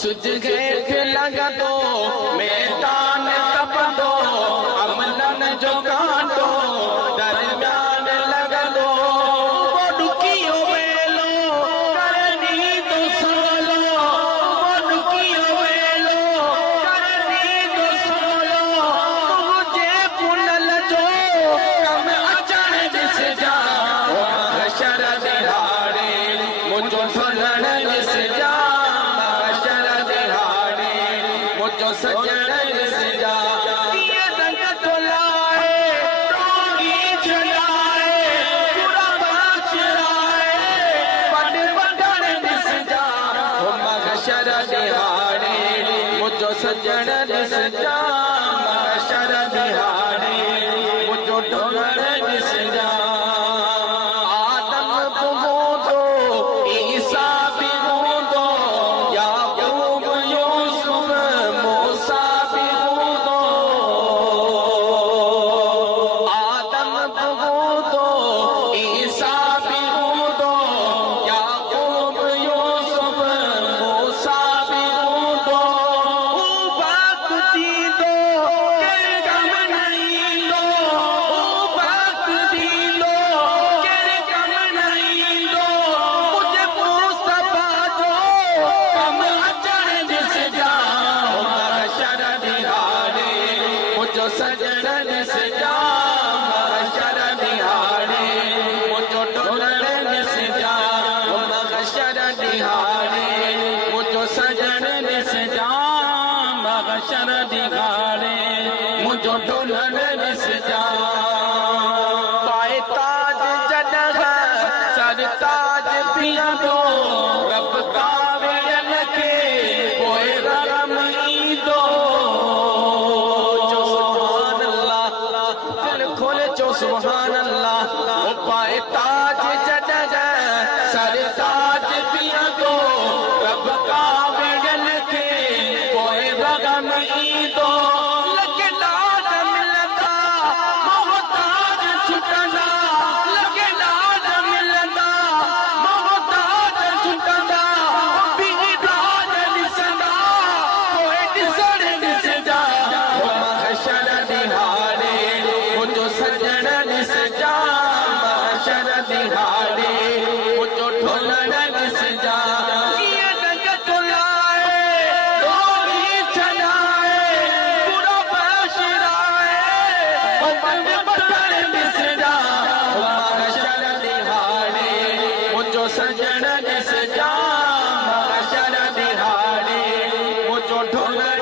सुज खे लॻंदो मैदान तपंदो अमलन जो कांटो दरमियान लॻंदो डुकियो वेलो करनी तो सोलो डुकियो वेलो करनी तो सोलो तुझे पुनल जो कम अचण ॾिस जा हशर दिहाड़े मुंहिंजो सुनण ॾिस जा मुझो सजण ॾिस जा कीअं रंग तोलाए टोगी छॾाए पूरा बादशाह पॾ वठण ॾिस जा महशर दिहाड़े मुझो सजण ॾिस जा महशर दिहाड़े मुझो ढोलण ॾिस जा आदम बि हूंदो ईसा बि हूंदो याकूब यूसुफ मूसा बि हूंदो आदम बि हूंदो ईसा बि हूंदो याकूब यूसुफ मूसा बि हूंदो हू वक़्तु थींदो कहिड़े कम न ईंदो हू वक़्तु थींदो कहिड़े कम न ईंदो मुंहिंजे मुस्तफ़ा जो कम अचण ॾिस जा महशर दिहाड़े मुंहिंजो सजण ॾिस जा महशर दिहाड़े मुंहिंजो ढोलण ॾिस जा महशर दिहाड़े मुंहिंजो सजण ॾिस जा महशर दिहाड़े मुंहिंजो ढोलण ॾिस जा पाए ताज जॾहिं सरताज पीअंदो रब काविरन खे पोइ रम ईंदो जो सुभान अल्लाह दिल खोले जो सुभान अल्लाह पाए ताज जॾहिं सरताज पीअंदो रब काविरन खे पोइ रम ईंदो लॻे लाड मिलंदा मोहताज छुटंदा लॻे लाड मिलंदा मोहताज छुटंदा बीवी राज ॾिसंदा पोइ ॾिसण ॾिस जा महशर दिहाड़े मुंहिंजो सजण ॾिस जा महशर दिहाड़े मुंहिंजो ढोलण ॾिस जा कीअं रंग तोलाए डोरी छॾाए पूरो बशराए पॾ वठण ॾिस जा महशर दिहाड़े मुंहिंजो सजण ॾिस जा महशर दिहाड़े मुंहिंजो ढोलण